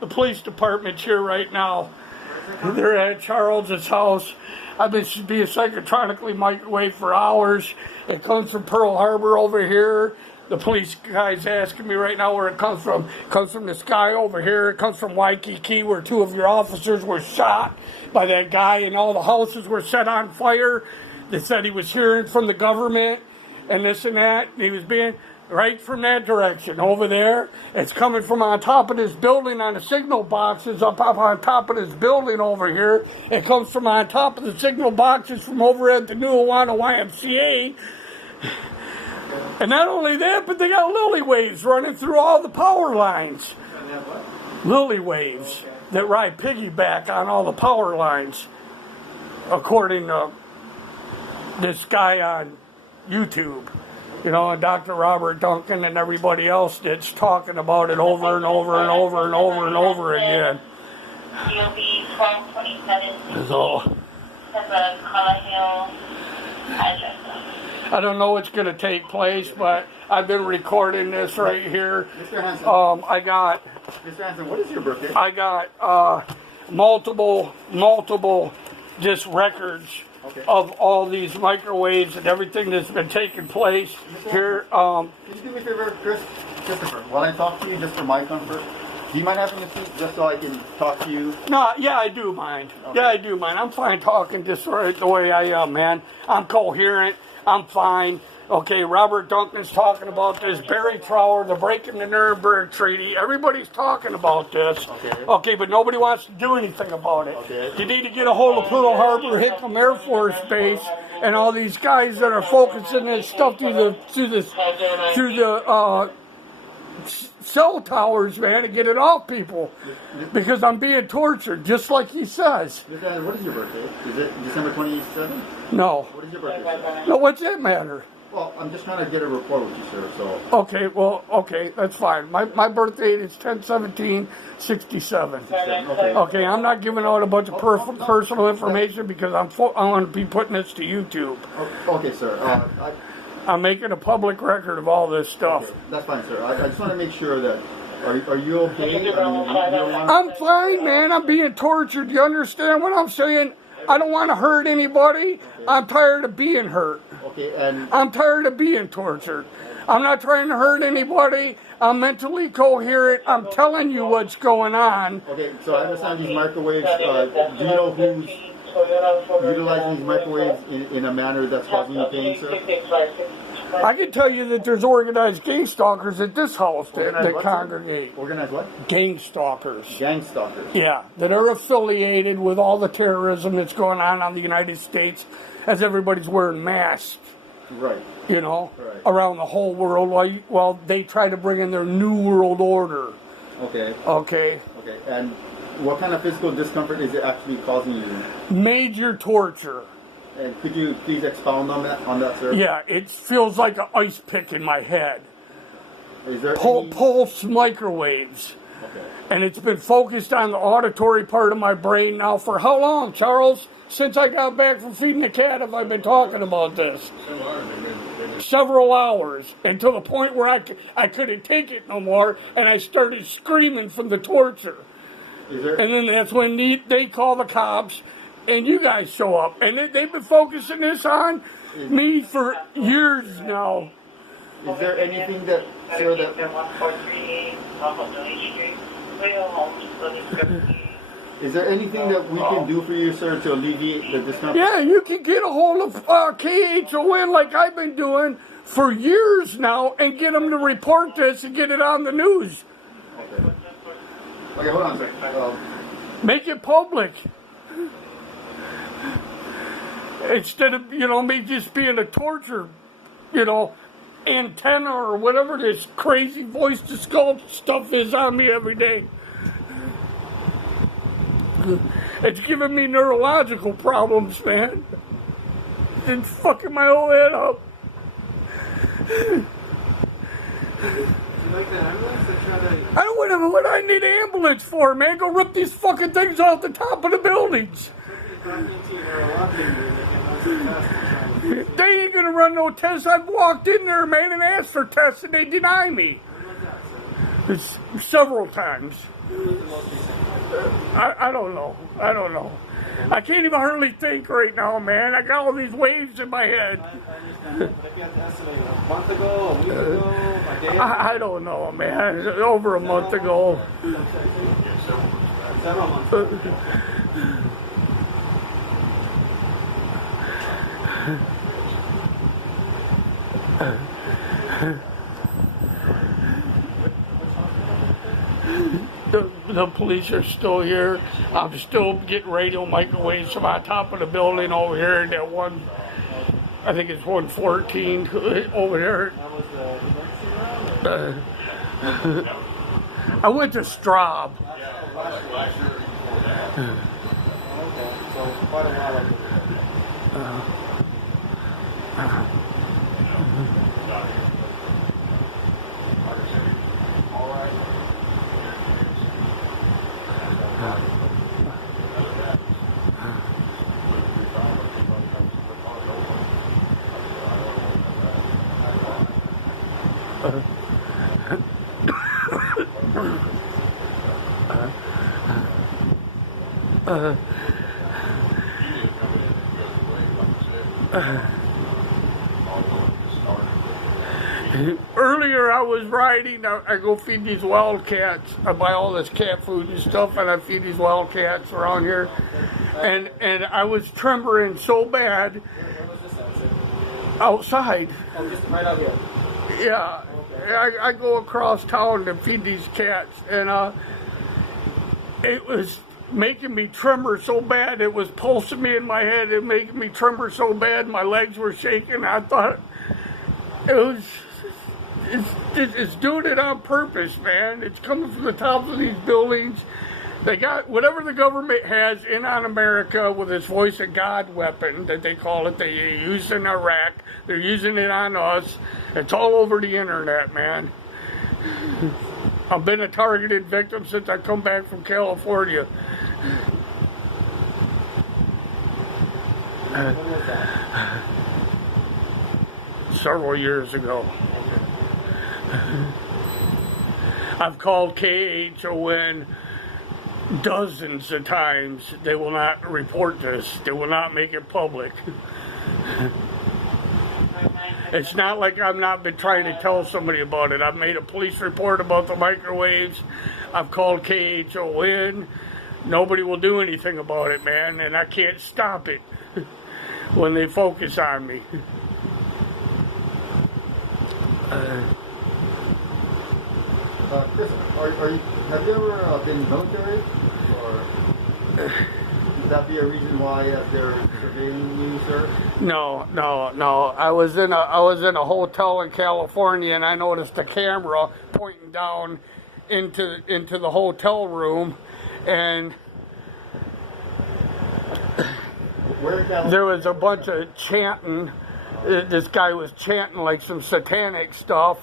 the police department's here right now. They're at Charles's house. I've been being psychotronically microwaved for hours. It comes from Pearl Harbor over here. The police guy's asking me right now where it comes from. It comes from the sky over here. It comes from Waikiki, where 2 of your officers were shot by that guy, and all the houses were set on fire. They said he was hearing from the government and this and that. He was being right from that direction over there. It's coming from on top of this building on the signal boxes up on top of this building over here. It comes from on top of the signal boxes from over at the New Awana YMCA. And not only that, but they got lily waves running through all the power lines. Lily waves that ride piggyback on all the power lines, according to this guy on YouTube. You know, and Dr. Robert Duncan and everybody else that's talking about it over and over and over and over and over again. DOB 1227. So, That's a Color Hill address. I don't know what's going to take place, but I've been recording this right here. Mr. Hansen. Mr. Hansen, what is your birthday? I got multiple just records of all these microwaves and everything that's been taking place here. Can you do me a favor, Christopher? While I talk to you, just for my comfort, do you mind having a seat just so I can talk to you? No, yeah, I do mind. Okay. Yeah, I do mind. I'm fine talking just right the way I am, man. I'm coherent. I'm fine. Okay, Robert Duncan's talking about this. Barry Trower, the breaking the Nuremberg Treaty. Everybody's talking about this. Okay, but nobody wants to do anything about it. Okay. You need to get a hold of Pearl Harbor, HICKAM Air Force Base, and all these guys that are focusing this stuff through the cell towers, man, to get it off people. Because I'm being tortured, just like he says. What is your birthday? Is it December 27th? No. What is your birthday? No, what's that matter? Well, I'm just trying to get a report with you, sir, so... Okay, that's fine. My birth date is 10/17/67. Okay, I'm not giving out a bunch of personal information because I want to be putting this to YouTube. Okay, sir. I'm making a public record of all this stuff. Okay, that's fine, sir. I just want to make sure that... Are you okay? I'm fine, man. I'm being tortured. You understand what I'm saying? I don't want to hurt anybody. I'm tired of being hurt. Okay, and... I'm tired of being tortured. I'm not trying to hurt anybody. I'm mentally coherent. I'm telling you what's going on. Okay, so I understand these microwaves. Do you know who's utilizing these microwaves in a manner that's causing you pain, sir? I can tell you that there's organized gang stalkers at this house that congregate. Organized what? Gang stalkers. Gang stalkers. Yeah, that are affiliated with all the terrorism that's going on the United States as everybody's wearing masks. Right. You know, right. Around the whole world while they try to bring in their new world order. Okay. Okay. Okay, and what kind of physical discomfort is it actually causing you? Major torture. And could you please expound on that, sir? Yeah, it feels like an ice pick in my head. Is there pulse microwaves. Okay. And it's been focused on the auditory part of my brain now for how long, Charles? Since I got back from feeding the cat have I been talking about this? Several hours, until the point where I couldn't take it no more, and I started screaming from the torture. And then that's when they call the cops, and you guys show up. And they've been focusing this on me for years now. Is there anything that, sir, that... Is there anything that we can do for you, sir, to alleviate the discomfort? Yeah, you can get a hold of KHON like I've been doing for years now and get them to report this and get it on the news. Okay. Okay, hold on a second. Make it public. Instead of, me just being a torture, antenna or whatever this crazy voice to skull stuff is on me every day. It's giving me neurological problems, man. It's fucking my whole head up. You like the ambulance? I don't know what I need an ambulance for, man. Go rip these fucking things off the top of the buildings. They ain't gonna run no tests. I've walked in there, man, and asked for tests, and they deny me. Several times. Who's the most recent? I don't know. I don't know. I can't even hardly think right now, man. I got all these waves in my head. I understand, but if you had to estimate a month ago, a week ago, a day ago? I don't know, man. Over a month ago. Several months ago. The police are still here. I'm still getting radio microwaves from on top of the building over here in that one, I think it's 114 over there. That was the emergency round? I went to Straub. Last year. Okay, so quite a while ago. All right. Earlier I was riding, I go feed these wildcats. I buy all this cat food and stuff and I feed these wildcats around here. And I was trembling so bad Where was this at? outside. Oh, just right out here. Yeah, I go across town to feed these cats, and it was making me tremor so bad. It was pulsing me in my head. It making me tremor so bad. My legs were shaking. I thought it's doing it on purpose, man. It's coming from the tops of these buildings. They got whatever the government has in on America with this voice of God weapon that they call it. They use in Iraq. They're using it on us. It's all over the internet, man. I've been a targeted victim since I come back from California. When was that? Several years ago. I've called KHON dozens of times. They will not report this. They will not make it public. It's not like I've not been trying to tell somebody about it. I've made a police report about the microwaves. I've called KHON. Nobody will do anything about it, man, and I can't stop it when they focus on me. Chris, have you ever been military? Or would that be a reason why they're surveilling you, sir? No. I was in a hotel in California, and I noticed a camera pointing down into the hotel room, and Where in California? there was a bunch of chanting. This guy was chanting like some satanic stuff.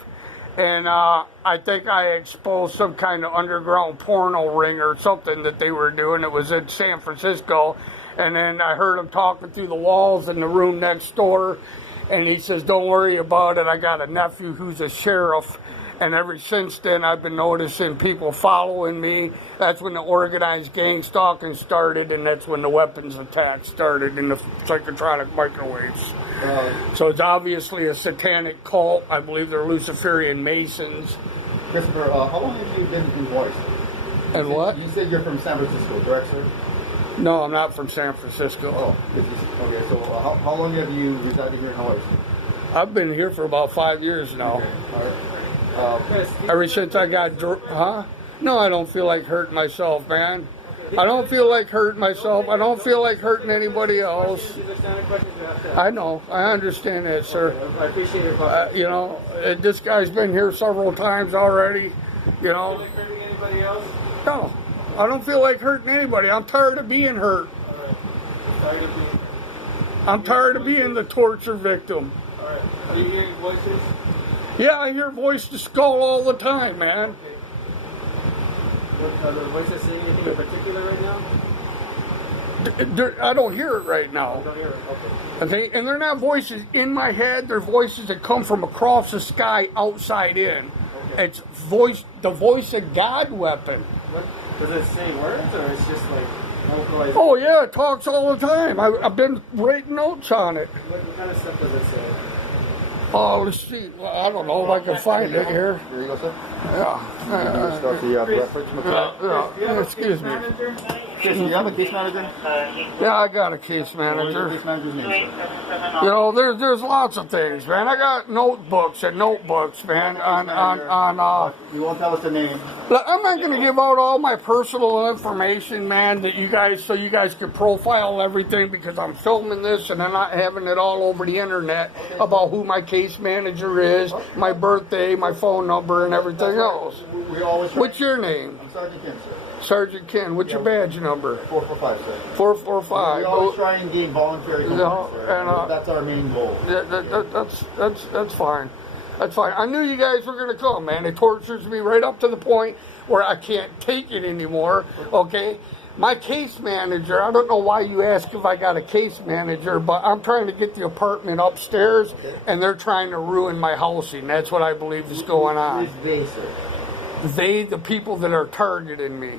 And I think I exposed some kind of underground porno ring or something that they were doing. It was in San Francisco. And then I heard him talking through the walls in the room next door. And he says, don't worry about it. I got a nephew who's a sheriff. And ever since then, I've been noticing people following me. That's when the organized gang stalking started. And that's when the weapons attack started in the psychotronic microwaves. So it's obviously a satanic cult. I believe they're Luciferian Masons. Christopher, how long have you been in Hawaii? And what? You said you're from San Francisco, correct, sir? No, I'm not from San Francisco. Oh, okay. So how long have you resided here in Hawaii? I've been here for about 5 years now. Okay. All right. Chris, Ever since I got... Huh? No, I don't feel like hurting myself, man. I don't feel like hurting myself. I don't feel like hurting anybody else. these are standard questions you have to ask. I know. I understand that, sir. I appreciate your question. You know, this guy's been here several times already. You know, Like hurting anybody else? no, I don't feel like hurting anybody. I'm tired of being hurt. Alright. Tired of being... I'm tired of being the torture victim. Alright. Are you hearing voices? Yeah, I hear voice to skull all the time, man. Okay. What, are the voices saying anything in particular right now? I don't hear it right now. I don't hear it. Okay. Okay, and they're not voices in my head. They're voices that come from across the sky, outside in. Okay. It's the voice of God weapon. What Does it say words or it's just like vocalized? Oh yeah, it talks all the time. I've been writing notes on it. What kind of stuff does it say? Oh, let's see. Well, I don't know if I can find it here. There you go, sir. Yeah. Start the reference material. Excuse me. Chris, do you have a case manager? Yeah, I got a case What is manager. the case manager's name, sir? You know, there's lots of things, man. I got notebooks and notebooks, man. You won't tell us the name. Look, I'm not going to give out all my personal information, man, that you guys can profile everything, because I'm filming this and I'm not having it all over the internet about who my case manager is, my birthday, my phone number, and everything else. We always try. What's your name? I'm Sergeant Kim, sir. Sergeant Ken. What's your badge number? 445, sir. 445. We always try and gain voluntary commitment, sir. and, That's our main goal. That's fine. That's fine. I knew you guys were going to come, man. It tortures me right up to the point where I can't take it anymore, okay? My case manager, I don't know why you ask if I got a case manager, but I'm trying to get the apartment upstairs, and they're trying to ruin my housing. That's what I believe is going on. Who's they, sir? They, the people that are targeting me.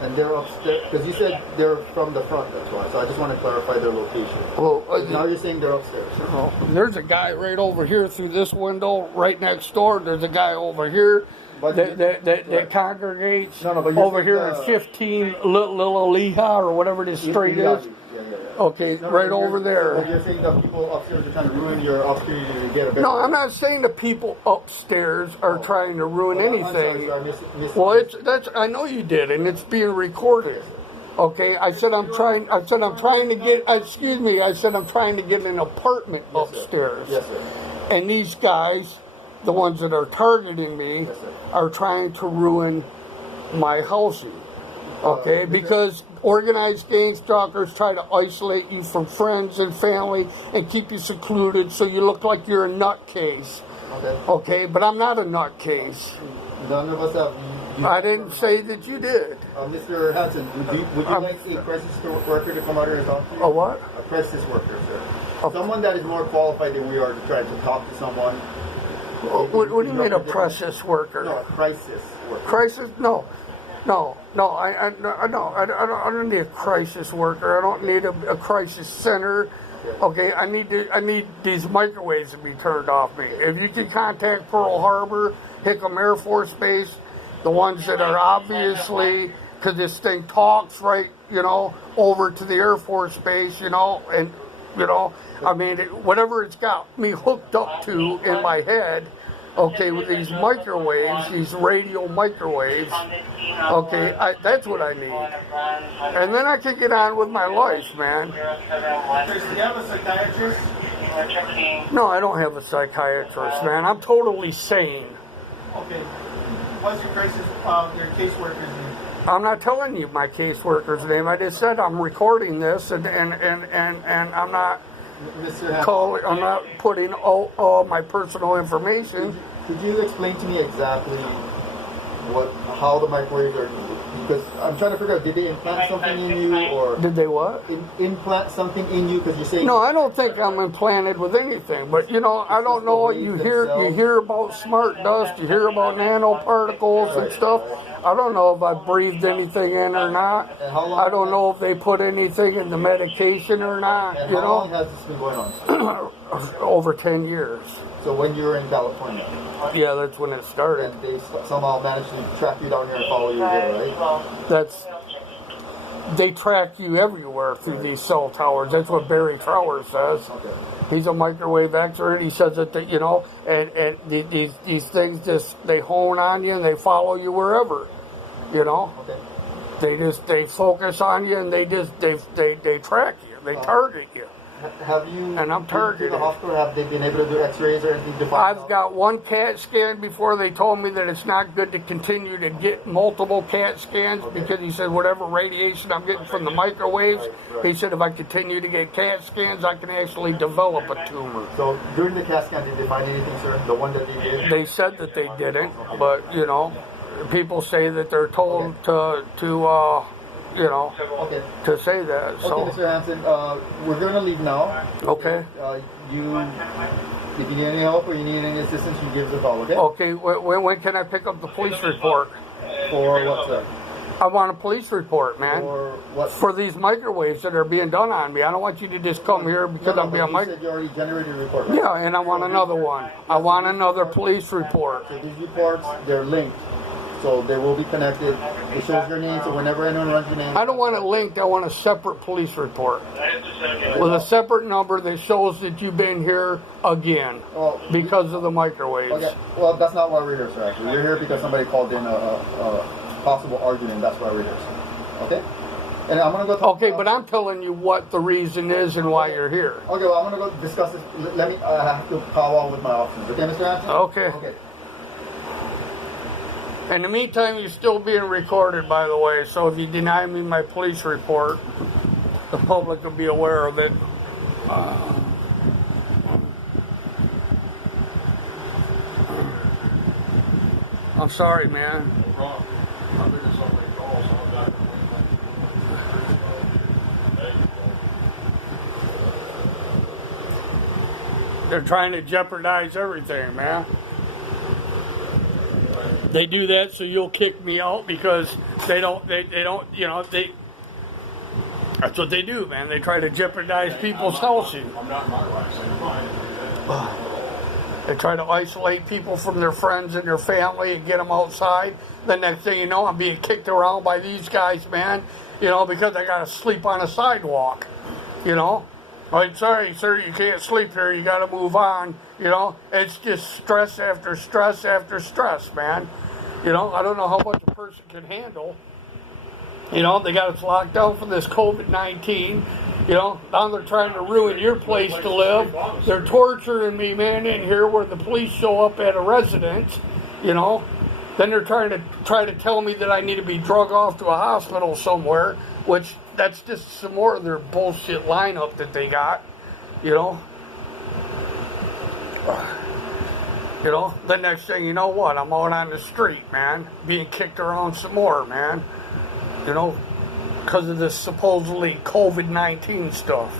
And they're upstairs, because you said they're from the front, that's why. So I just want to clarify their location. Well, Now you're saying they're upstairs. well, there's a guy right over here through this window, right next door. There's a guy over here But that congregates No, but you're over here saying, in 15 Little Aleha or whatever this street is. Okay, No, right but over But there. you're saying the people upstairs are trying to ruin your opportunity to get a better. No, I'm not saying the people upstairs are trying to ruin I'm sorry, anything. sir, I missed Well, that's I know you did, and it's being recorded. Okay, I said I'm trying to get. Excuse me, I said I'm trying to get an apartment upstairs. Yes, sir. And these guys, the ones that are targeting me, Yes, sir. are trying to ruin my housing. Okay, because organized gang stalkers try to isolate you from friends and family and keep you secluded so you look like you're a nutcase. Okay. Okay, but I'm not a nutcase. None of us have. I didn't say that you did. Mr. Hansen, would you like a crisis worker to come out here and talk to you? A what? A crisis worker, sir. A- Someone that is more qualified than we are to try to talk to someone. What do you mean a crisis worker? No, a crisis worker. Crisis? No. I don't need a crisis worker. I don't need a crisis center. Okay, I need these microwaves to be turned off me. If you can contact Pearl Harbor, HICKAM Air Force Base, the ones that are obviously, because this thing talks right, over to the Air Force Base, and I mean, whatever it's got me hooked up to in my head. Okay, with these microwaves, these radio microwaves, okay, that's what I need. And then I can get on with my life, man. Do you have a psychiatrist? No, I don't have a psychiatrist, man. I'm totally sane. Okay. What's your caseworker's name? I'm not telling you my caseworker's name. I just said I'm recording this, and I'm not Mr. Hansen, I'm not putting all my personal information. could you explain to me exactly how the microwaves are used? Because I'm trying to figure out, did they implant something in you, or Did they what? implant something in you? Because you're saying No, I don't think I'm implanted with anything. But I don't know. You hear about smart dust. You hear about nanoparticles and stuff. I don't know if I breathed anything in or not. And how long I don't know if they put anything in the medication or not. And how long has this been going on? Over 10 years. So when you were in California, Yeah, that's when it started. and they somehow managed to track you down here and follow you here, right? They track you everywhere through these cell towers. That's what Barry Trower says. Okay. He's a microwave expert. He says that and these things they hone on you and they follow you wherever, Okay. They focus on you and they track you. They target you. Have you And I'm been to targeted. the hospital? Have they been able to do X-rays or anything to find I've out? got one CAT scan before they told me that it's not good to continue to get multiple CAT scans because he said whatever radiation I'm getting from the microwaves, he said if I continue to get CAT scans, I can actually develop a tumor. So during the CAT scan, did they find anything, sir? The one that they did? They said that they didn't, but people say that they're told to Okay. to say that. Okay, So Mr. Hansen, we're going to leave now. okay, If you need any help or you need any assistance, you give us a call, okay? okay. When can I pick up the police report? For what, sir? I want a police report, man. Or what? For these microwaves that are being done on me. I don't want you to just come here because I'm being You said you already generated a report, right? Yeah, and I want another one. I want another police report. So these reports, they're linked. So they will be connected. It shows your name, so whenever anyone runs your name... I don't want it linked. I want a separate police report. With a separate number that shows that you've been here again. Well, because of the microwaves. Okay. Well, that's not why we're here, sir, actually. We're here because somebody called in a possible argument. That's why we're here, sir. Okay? And I'm going to go talk... Okay, but I'm telling you what the reason is and why you're here. Okay, well, I'm going to go discuss this. Let me... I have to call on with my officers. Okay, Mr. Hansen? Okay. Okay. In the meantime, you're still being recorded, by the way, so if you deny me my police report, the public will be aware of it. I'm sorry, man. They're trying to jeopardize everything, man. They do that so you'll kick me out because they don't, you know, that's what they do, man. They try to jeopardize people's housing. I'm not in my rights, I'm fine. They try to isolate people from their friends and their family and get them outside. The next thing you know, I'm being kicked around by these guys, man, you know, because I got to sleep on a sidewalk, you know. Like, sorry, sir, you can't sleep here. You got to move on. You know, it's just stress after stress after stress, man. You know, I don't know how much a person can handle. You know, they got us locked down for this COVID-19. You know, now they're trying to ruin your place to live. They're torturing me, man, in here where the police show up at a residence. You know, then they're trying to tell me that I need to be drug off to a hospital somewhere, which that's just some more of their bullshit lineup that they got. You know. You know, the next thing you know what, I'm out on the street, man, being kicked around some more, man. You know, because of this supposedly COVID-19 stuff.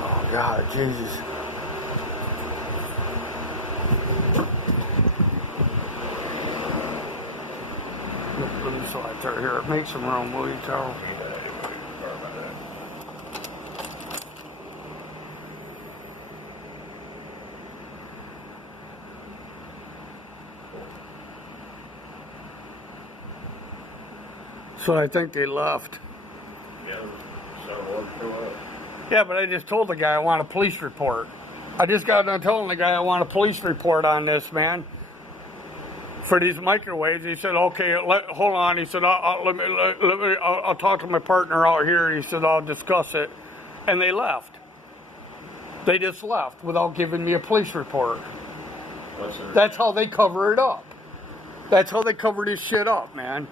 Oh, God, Jesus. So I tell here, make some room, will you, Charles? So I think they left. Yeah, but I just told the guy I want a police report. I just got done telling the guy I want a police report on this, man. For these microwaves, he said, "Okay, hold on." He said, "I'll talk to my partner out here." He said, "I'll discuss it," and they left. They just left without giving me a police report. That's how they cover it up. That's how they cover this shit up, man.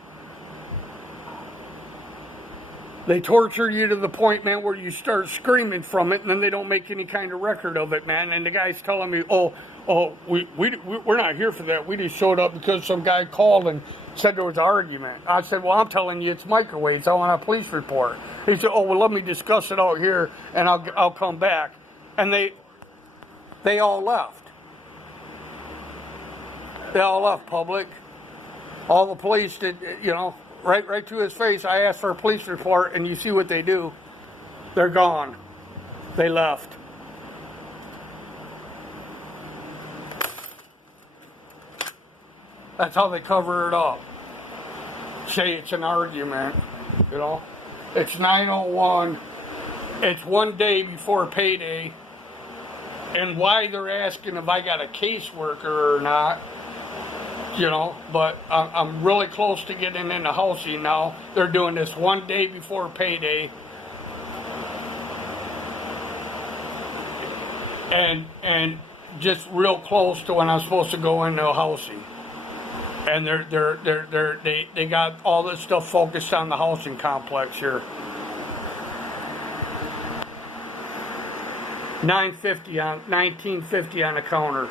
They torture you to the point, man, where you start screaming from it, and then they don't make any kind of record of it, man. And the guy's telling me, we're not here for that. We just showed up because some guy called and said there was an argument. I said, well, I'm telling you, it's microwaves. I want a police report. He said, oh, well, let me discuss it out here, and I'll come back. And they all left. They all left, public. All the police did, you know. Right to his face, I asked for a police report, and you see what they do. They're gone. They left. That's how they cover it up. Say it's an argument, you know. It's 9:01. It's one day before payday. And why they're asking if I got a caseworker or not, you know, but I'm really close to getting into housing now. They're doing this one day before payday. And just real close to when I'm supposed to go into housing. And they got all this stuff focused on the housing complex here. $19.50 on the counter.